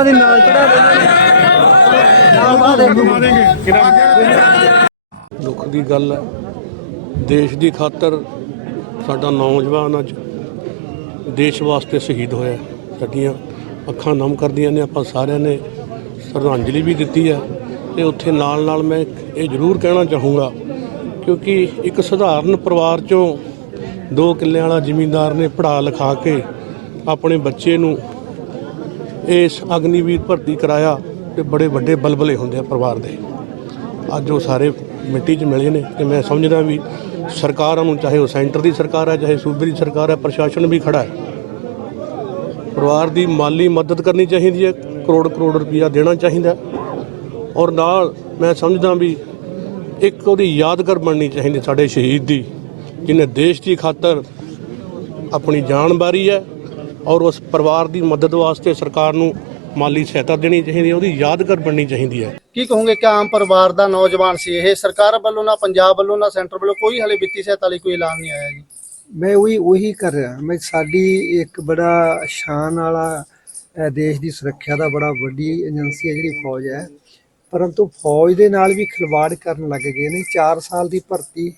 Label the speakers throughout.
Speaker 1: ਗੁਰਜੀਪਾ ਦੇ ਨਾਲ ਚੜਾ
Speaker 2: ਦੁੱਖ ਦੀ ਗੱਲ ਹੈ। ਦੇਸ਼ ਦੀ ਖਾਤਰ ਸਾਡਾ ਨੌਜਵਾਨ ਅੱਜ ਦੇਸ਼ ਵਾਸਤੇ ਸ਼ਹੀਦ ਹੋਇਆ ਸਾਡੀਆਂ ਅੱਖਾਂ ਨਮ ਕਰਦੀਆਂ ਨੇ। ਆਪਾਂ ਸਾਰਿਆਂ ਨੇ ਸ਼ਰਧਾਂਜਲੀ ਵੀ ਦਿੱਤੀ ਹੈ। ਤੇ ਉੱਥੇ ਨਾਲ ਨਾਲ ਮੈਂ ਇਹ ਜ਼ਰੂਰ ਕਹਿਣਾ ਚਾਹੂੰਗਾ ਕਿਉਂਕਿ ਇੱਕ ਸਧਾਰਨ ਪਰਿਵਾਰ ਚੋਂ ਦੋ ਕਿੱਲਿਆਂ ਵਾਲਾ ਜ਼ਿਮੀਂਦਾਰ ਨੇ ਪੜ੍ਹਾ ਲਿਖਾ ਕੇ ਆਪਣੇ ਬੱਚੇ ਨੂੰ ਇਸ ਅਗਨੀਵੀਰ ਭਰਤੀ ਕਰਾਇਆ ਤੇ ਬੜੇ ਵੱਡੇ ਬਲਬਲੇ ਹੁੰਦੇ ਆ ਪਰਿਵਾਰ ਦੇ। ਅੱਜ ਉਹ ਸਾਰੇ ਮਿੱਟੀ 'ਚ ਮਿਲੇ ਨੇ ਤੇ ਮੈਂ ਸਮਝਦਾ ਵੀ ਸਰਕਾਰਾਂ ਨੂੰ ਚਾਹੇ ਉਹ ਸੈਂਟਰ ਦੀ ਸਰਕਾਰ ਹੈ ਚਾਹੇ ਸੂਬੇ ਦੀ ਸਰਕਾਰ ਹੈ ਪ੍ਰਸ਼ਾਸਨ ਵੀ ਖੜਾ ਹੈ। ਪਰਿਵਾਰ ਦੀ ਮਾਲੀ ਮਦਦ ਕਰਨੀ ਚਾਹੀਦੀ ਹੈ, ਕਰੋੜ ਕਰੋੜ ਰੁਪਈਆ ਦੇਣਾ ਚਾਹੀਦਾ। ਔਰ ਨਾਲ ਮੈਂ ਸਮਝਦਾ ਵੀ ਇੱਕ ਉਹਦੀ ਯਾਦਗਾਰ ਬਣਨੀ ਚਾਹੀਦੀ ਸਾਡੇ ਸ਼ਹੀਦ ਦੀ, ਜਿਹਨੇ ਦੇਸ਼ ਦੀ ਖਾਤਰ ਆਪਣੀ ਜਾਨ ਬਾਰੀ ਹੈ ਔਰ ਉਸ ਪਰਿਵਾਰ ਦੀ ਮਦਦ ਵਾਸਤੇ ਸਰਕਾਰ ਨੂੰ ਮਾਲੀ ਸਹਾਇਤਾ ਦੇਣੀ ਚਾਹੀਦੀ ਹੈ ਉਹਦੀ ਯਾਦਗਾਰ ਬਣਨੀ ਚਾਹੀਦੀ ਹੈ।
Speaker 3: ਕੀ ਕਹੋਗੇ ਕਿ ਆਮ ਪਰਿਵਾਰ ਦਾ ਨੌਜਵਾਨ ਸੀ ਇਹ? ਸਰਕਾਰ ਵੱਲੋਂ ਨਾ ਪੰਜਾਬ ਵੱਲੋਂ ਨਾ ਸੈਂਟਰ ਵੱਲੋਂ ਕੋਈ ਹਲੇ ਵਿੱਤੀ ਸਹਾਇਤਾ ਲਈ ਕੋਈ ਐਲਾਨ ਨਹੀਂ ਆਇਆ ਜੀ?
Speaker 1: ਮੈਂ ਉਹੀ ਉਹੀ ਕਰ ਰਿਹਾ। ਮੈਂ ਸਾਡੀ ਇੱਕ ਬੜਾ ਸ਼ਾਨ ਵਾਲਾ ਦੇਸ਼ ਦੀ ਸੁਰੱਖਿਆ ਦਾ ਬੜਾ ਵੱਡੀ ਏਜੰਸੀ ਹੈ ਜਿਹੜੀ ਫੌਜ ਹੈ। ਪਰੰਤੂ ਫੌਜ ਦੇ ਨਾਲ ਵੀ ਖਿਲਵਾੜ ਕਰਨ ਲੱਗ ਗਏ ਨੇ। 4 ਸਾਲ ਦੀ ਭਰਤੀ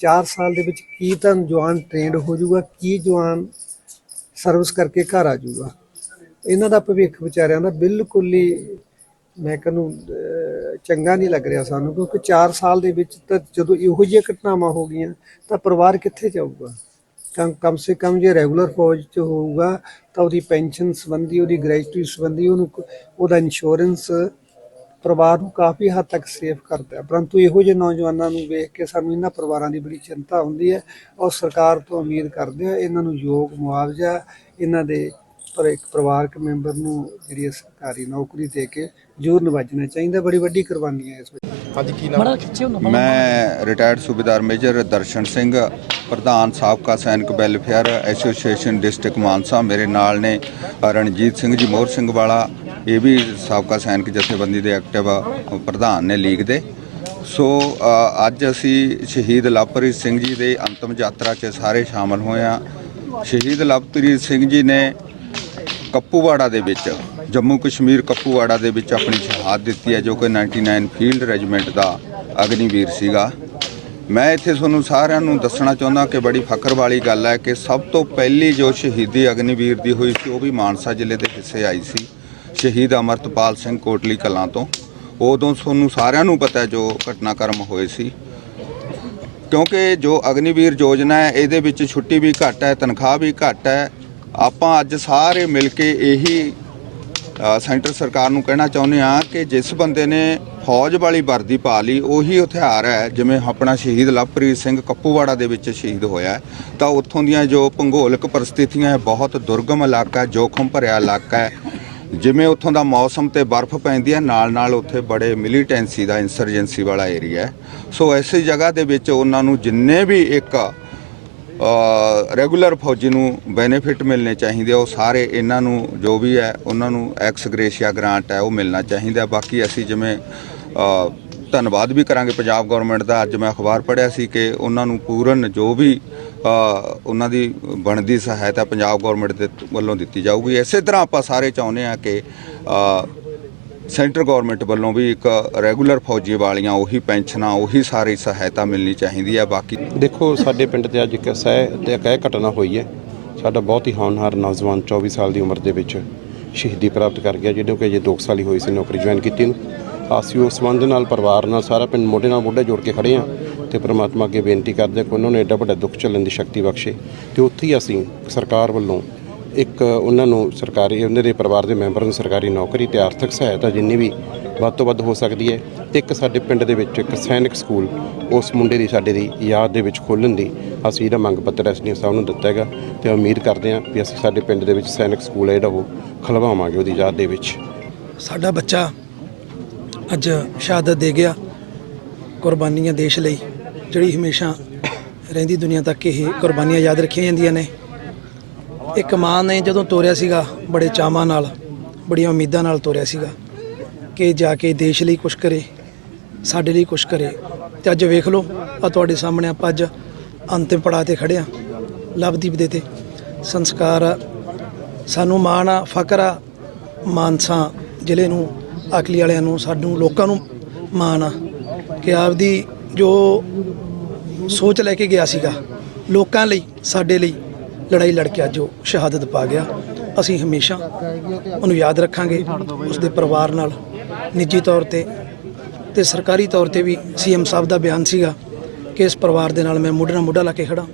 Speaker 1: 4 ਸਾਲ ਦੇ ਵਿੱਚ ਕੀ ਤਾਂ ਜਵਾਨ ਟ੍ਰੇਨਡ ਹੋ ਜਾਊਗਾ ਕੀ ਜਵਾਨ ਸਰਵਿਸ ਕਰਕੇ ਘਰ ਆ ਜਾਊਗਾ। ਇਹਨਾਂ ਦਾ ਭਵਿੱਖ ਵਿਚਾਰਿਆਂ ਦਾ ਬਿਲਕੁਲ ਹੀ ਮੈਂ ਕਹਿੰਨੂੰ ਚੰਗਾ ਨਹੀਂ ਲੱਗ ਰਿਹਾ ਸਾਨੂੰ, ਕਿਉਂਕਿ 4 ਸਾਲ ਦੇ ਵਿੱਚ ਤਾਂ ਜਦੋਂ ਇਹੋ ਜਿਹੀਆਂ ਘਟਨਾਵਾਂ ਹੋ ਗਈਆਂ, ਤਾਂ ਪਰਿਵਾਰ ਕਿੱਥੇ ਜਾਊਗਾ? ਕਮ ਕਮ ਸੇ ਕਮ ਜੇ ਰੈਗੂਲਰ ਫੌਜ ਚ ਹੋਊਗਾ, ਤਾਂ ਉਹਦੀ ਪੈਨਸ਼ਨ ਸੰਬੰਧੀ, ਉਹਦੀ ਗ੍ਰੈਜੂਟੀ ਸੰਬੰਧੀ ਉਹਨੂੰ ਉਹਦਾ ਇੰਸ਼ੋਰੈਂਸ ਪਰਿਵਾਰ ਨੂੰ ਕਾਫੀ ਹੱਦ ਤੱਕ ਸੇਫ ਕਰਦਾ ਹੈ। ਪਰੰਤੂ ਇਹੋ ਜਿਹੇ ਨੌਜਵਾਨਾਂ ਨੂੰ ਵੇਖ ਕੇ ਸਾਨੂੰ ਇਹਨਾਂ ਪਰਿਵਾਰਾਂ ਦੀ ਬੜੀ ਚਿੰਤਾ ਹੁੰਦੀ ਹੈ ਔਰ ਸਰਕਾਰ ਤੋਂ ਉਮੀਦ ਕਰਦੇ ਆ ਇਹਨਾਂ ਨੂੰ ਯੋਗ ਮੁਆਵਜ਼ਾ ਇਹਨਾਂ ਦੇ ਪਰ ਇੱਕ ਪਰਿਵਾਰਕ ਮੈਂਬਰ ਨੂੰ ਜਿਹੜੀ ਹੈ ਸਰਕਾਰੀ ਨੌਕਰੀ ਦੇ ਕੇ ਜ਼ਰੂਰ ਨਵਾਜਣਾ ਚਾਹੀਦਾ। ਬੜੀ ਵੱਡੀ ਕੁਰਬਾਨੀ ਹੈ ਇਸ ਵਿੱਚ।
Speaker 4: ਮੈਂ ਰਿਟਾਇਰਡ ਸੂਬੇਦਾਰ ਮੇਜਰ ਦਰਸ਼ਨ ਸਿੰਘ ਪ੍ਰਧਾਨ ਸਾਬਕਾ ਸੈਨਿਕ ਵੈਲਫੇਅਰ ਐਸੋਸੀਏਸ਼ਨ ਡਿਸਟ੍ਰਿਕਟ ਮਾਨਸਾ। ਮੇਰੇ ਨਾਲ ਨੇ ਰਣਜੀਤ ਸਿੰਘ ਜੀ ਮੋਹਰ ਸਿੰਘ ਵਾਲਾ ਇਹ ਵੀ ਸਾਬਕਾ ਸੈਨਿਕ ਜਥੇਬੰਦੀ ਦੇ ਐਕਟਿਵ ਪ੍ਰਧਾਨ ਨੇ ਲੀਗ ਦੇ। ਸੋ ਅੱਜ ਅਸੀਂ ਸ਼ਹੀਦ ਲਵਪ੍ਰੀਤ ਸਿੰਘ ਜੀ ਦੇ ਅੰਤਮ ਯਾਤਰਾ 'ਚ ਸਾਰੇ ਸ਼ਾਮਲ ਹੋਏ ਹਾਂ। ਸ਼ਹੀਦ ਲਵਪ੍ਰੀਤ ਸਿੰਘ ਜੀ ਨੇ ਕੱਪੂਵਾੜਾ ਦੇ ਵਿੱਚ, ਜੰਮੂ ਕਸ਼ਮੀਰ ਕੱਪੂਵਾੜਾ ਦੇ ਵਿੱਚ ਆਪਣੀ ਸ਼ਹਾਦਤ ਦਿੱਤੀ ਹੈ, ਜੋ ਕਿ 99 ਫੀਲਡ ਰੈਜੀਮੈਂਟ ਦਾ ਅਗਨੀਵੀਰ ਸੀਗਾ। ਮੈਂ ਇੱਥੇ ਤੁਹਾਨੂੰ ਸਾਰਿਆਂ ਨੂੰ ਦੱਸਣਾ ਚਾਹੁੰਦਾ ਕਿ ਬੜੀ ਫਖਰ ਵਾਲੀ ਗੱਲ ਹੈ ਕਿ ਸਭ ਤੋਂ ਪਹਿਲੀ ਜੋ ਸ਼ਹੀਦੀ ਅਗਨੀਵੀਰ ਦੀ ਹੋਈ ਸੀ, ਉਹ ਵੀ ਮਾਨਸਾ ਜ਼ਿਲ੍ਹੇ ਦੇ ਹਿੱਸੇ ਆਈ ਸੀ। ਸ਼ਹੀਦ ਅਮਰਤਪਾਲ ਸਿੰਘ ਕੋਟਲੀ ਕਲਾਂ ਤੋਂ। ਉਦੋਂ ਤੁਹਾਨੂੰ ਸਾਰਿਆਂ ਨੂੰ ਪਤਾ ਜੋ ਘਟਨਾਕ੍ਰਮ ਹੋਏ ਸੀ। ਕਿਉਂਕਿ ਜੋ ਅਗਨੀਵੀਰ ਯੋਜਨਾ ਹੈ, ਇਹਦੇ ਵਿੱਚ ਛੁੱਟੀ ਵੀ ਘੱਟ ਹੈ, ਤਨਖਾਹ ਵੀ ਘੱਟ ਹੈ। ਆਪਾਂ ਅੱਜ ਸਾਰੇ ਮਿਲ ਕੇ ਇਹੀ ਸੈਂਟਰ ਸਰਕਾਰ ਨੂੰ ਕਹਿਣਾ ਚਾਹੁੰਦੇ ਆ ਕਿ ਜਿਸ ਬੰਦੇ ਨੇ ਫੌਜ ਵਾਲੀ ਵਰਦੀ ਪਾ ਲਈ, ਉਹੀ ਹਥਿਆਰ ਹੈ, ਜਿਵੇਂ ਆਪਣਾ ਸ਼ਹੀਦ ਲਵਪ੍ਰੀਤ ਸਿੰਘ ਕੱਪੂਵਾੜਾ ਦੇ ਵਿੱਚ ਸ਼ਹੀਦ ਹੋਇਆ ਤਾਂ ਉੱਥੋਂ ਦੀਆਂ ਜੋ ਭੂਗੋਲਿਕ ਪਰਿਸਥਿਤੀਆਂ ਹੈ, ਬਹੁਤ ਦੁਰਗਮ ਇਲਾਕਾ ਹੈ, ਜੋਖਮ ਭਰਿਆ ਇਲਾਕਾ ਹੈ। ਜਿਵੇਂ ਉੱਥੋਂ ਦਾ ਮੌਸਮ ਤੇ ਬਰਫ਼ ਪੈਂਦੀ ਹੈ ਨਾਲ ਨਾਲ ਉੱਥੇ ਬੜੇ ਮਿਲੀਟੈਂਸੀ ਦਾ ਇਨਸਰਜੈਂਸੀ ਵਾਲਾ ਏਰੀਆ ਹੈ। ਸੋ ਐਸੀ ਜਗ੍ਹਾ ਦੇ ਵਿੱਚ ਉਹਨਾਂ ਨੂੰ ਜਿੰਨੇ ਵੀ ਇੱਕ ਰੈਗੂਲਰ ਫੌਜੀ ਨੂੰ ਬੈਨੀਫਿਟ ਮਿਲਨੇ ਚਾਹੀਦੇ ਆ, ਉਹ ਸਾਰੇ ਇਹਨਾਂ ਨੂੰ ਜੋ ਵੀ ਹੈ ਉਹਨਾਂ ਨੂੰ ਐਕਸ ਗ੍ਰੇਸ਼ੀਆ ਗ੍ਰਾਂਟ ਹੈ ਉਹ ਮਿਲਣਾ ਚਾਹੀਦਾ ਬਾਕੀ ਅਸੀਂ ਜਿਵੇਂ ਧੰਨਵਾਦ ਵੀ ਕਰਾਂਗੇ ਪੰਜਾਬ ਗਵਰਨਮੈਂਟ ਦਾ। ਅੱਜ ਮੈਂ ਅਖਬਾਰ ਪੜ੍ਹਿਆ ਸੀ ਕਿ ਉਹਨਾਂ ਨੂੰ ਪੂਰਨ ਜੋ ਵੀ ਉਹਨਾਂ ਦੀ ਬਣਦੀ ਸਹਾਇਤਾ ਪੰਜਾਬ ਗਵਰਨਮੈਂਟ ਦੇ ਵੱਲੋਂ ਦਿੱਤੀ ਜਾਊਗੀ। ਇਸੇ ਤਰ੍ਹਾਂ ਆਪਾਂ ਸਾਰੇ ਚਾਹੁੰਦੇ ਆ ਕਿ ਸੈਂਟਰ ਗਵਰਨਮੈਂਟ ਵੱਲੋਂ ਵੀ ਇੱਕ ਰੈਗੂਲਰ ਫੌਜੀ ਵਾਲੀਆਂ ਉਹੀ ਪੈਨਸ਼ਨਾਂ, ਉਹੀ ਸਾਰੀ ਸਹਾਇਤਾ ਮਿਲਣੀ ਚਾਹੀਦੀ ਹੈ। ਬਾਕੀ
Speaker 5: ਦੇਖੋ, ਸਾਡੇ ਪਿੰਡ ਤੇ ਅੱਜ ਇੱਕ ਸਹਿ ਤੇ ਕਹਿ ਘਟਨਾ ਹੋਈ ਹੈ। ਸਾਡਾ ਬਹੁਤ ਹੀ ਹੋਣਹਾਰ ਨੌਜਵਾਨ 24 ਸਾਲ ਦੀ ਉਮਰ ਦੇ ਵਿੱਚ ਸ਼ਹੀਦੀ ਪ੍ਰਾਪਤ ਕਰ ਗਿਆ, ਜਿਹਨੂੰ ਕਿ ਜੇ 2 ਸਾਲ ਹੀ ਹੋਈ ਸੀ ਨੌਕਰੀ ਜੁਆਇਨ ਕੀਤੀ ਨੂੰ। ਅਸੀਂ ਉਸ ਸੰਬੰਧ ਨਾਲ ਪਰਿਵਾਰ ਨਾਲ ਸਾਰਾ ਪਿੰਡ ਮੋਢੇ ਨਾਲ ਮੋਢੇ ਜੋੜ ਕੇ ਖੜੇ ਹਾਂ ਤੇ ਪ੍ਰਮਾਤਮਾ ਅੱਗੇ ਬੇਨਤੀ ਕਰਦੇ ਹਾਂ ਕਿ ਉਹਨਾਂ ਨੂੰ ਐਡਾ ਵੱਡਾ ਦੁੱਖ ਝੱਲਣ ਦੀ ਸ਼ਕਤੀ ਬਖਸ਼ੇ ਤੇ ਉੱਥੇ ਹੀ ਅਸੀਂ ਸਰਕਾਰ ਵੱਲੋਂ ਇੱਕ ਉਹਨਾਂ ਨੂੰ ਸਰਕਾਰੀ ਉਹਨਾਂ ਦੇ ਪਰਿਵਾਰ ਦੇ ਮੈਂਬਰਾਂ ਨੂੰ ਸਰਕਾਰੀ ਨੌਕਰੀ ਤੇ ਆਰਥਿਕ ਸਹਾਇਤਾ ਜਿੰਨੀ ਵੀ ਵੱਧ ਤੋਂ ਵੱਧ ਹੋ ਸਕਦੀ ਹੈ ਤੇ ਇੱਕ ਸਾਡੇ ਪਿੰਡ ਦੇ ਵਿੱਚ ਇੱਕ ਸੈਨਿਕ ਸਕੂਲ ਉਸ ਮੁੰਡੇ ਦੀ ਸਾਡੇ ਦੀ ਯਾਦ ਦੇ ਵਿੱਚ ਖੋਲ੍ਹਣ ਦੀ ਅਸੀਂ ਇਹਦਾ ਮੰਗ ਪੱਤਰ ਐਸਡੀਐਮ ਸਾਹਿਬ ਨੂੰ ਦਿੱਤਾ ਹੈਗਾ ਤੇ ਉਮੀਦ ਕਰਦੇ ਹਾਂ ਵੀ ਅਸੀਂ ਸਾਡੇ ਪਿੰਡ ਦੇ ਵਿੱਚ ਸੈਨਿਕ ਸਕੂਲ ਹੈ ਜਿਹੜਾ ਉਹ ਖਲਵਾਵਾਂਗੇ ਉਹਦੀ ਯਾਦ ਦੇ ਵਿੱਚ।
Speaker 6: ਸਾਡਾ ਬੱਚਾ ਅੱਜ ਸ਼ਹਾਦਤ ਦੇ ਗਿਆ ਕੁਰਬਾਨੀਆਂ ਦੇਸ਼ ਲਈ, ਜਿਹੜੀ ਹਮੇਸ਼ਾ ਰਹਿੰਦੀ ਦੁਨੀਆ ਤੱਕ ਇਹ ਕੁਰਬਾਨੀਆਂ ਯਾਦ ਰੱਖੀਆਂ ਜਾਂਦੀਆਂ ਨੇ। ਇੱਕ ਮਾਂ ਨੇ ਜਦੋਂ ਤੋਰਿਆ ਸੀਗਾ, ਬੜੇ ਚਾਵਾਂ ਨਾਲ, ਬੜੀਆਂ ਉਮੀਦਾਂ ਨਾਲ ਤੋਰਿਆ ਸੀਗਾ ਕਿ ਜਾ ਕੇ ਦੇਸ਼ ਲਈ ਕੁਝ ਕਰੇ, ਸਾਡੇ ਲਈ ਕੁਝ ਕਰੇ। ਤੇ ਅੱਜ ਵੇਖ ਲਓ ਆ ਤੁਹਾਡੇ ਸਾਹਮਣੇ ਆਪਾਂ ਅੱਜ ਅੰਤਿਮ ਪੜਾਅ ਤੇ ਖੜੇ ਆ, ਲਵਦੀਪ ਦੇ ਤੇ। ਸੰਸਕਾਰ ਸਾਨੂੰ ਮਾਣ ਆ ਫਕਰ ਆ, ਮਾਨਸਾ ਜ਼ਿਲ੍ਹੇ ਨੂੰ ਅਕਲੀ ਵਾਲਿਆਂ ਨੂੰ, ਸਾਨੂੰ ਲੋਕਾਂ ਨੂੰ ਮਾਣ ਆ ਕਿ ਆਪਦੀ ਜੋ ਸੋਚ ਲੈ ਕੇ ਗਿਆ ਸੀਗਾ, ਲੋਕਾਂ ਲਈ, ਸਾਡੇ ਲਈ ਲੜਾਈ ਲੜ ਕੇ ਅੱਜ ਉਹ ਸ਼ਹਾਦਤ ਪਾ ਗਿਆ। ਅਸੀਂ ਹਮੇਸ਼ਾ ਉਹਨੂੰ ਯਾਦ ਰੱਖਾਂਗੇ ਉਸ ਦੇ ਪਰਿਵਾਰ ਨਾਲ, ਨਿੱਜੀ ਤੌਰ ਤੇ ਤੇ ਸਰਕਾਰੀ ਤੌਰ ਤੇ ਵੀ ਸੀਐਮ ਸਾਹਿਬ ਦਾ ਬਿਆਨ ਸੀਗਾ ਕਿ ਇਸ ਪਰਿਵਾਰ ਦੇ ਨਾਲ ਮੈਂ ਮੋਢੇ ਨਾਲ ਮੋਢਾ ਲਾ ਕੇ ਖੜਾ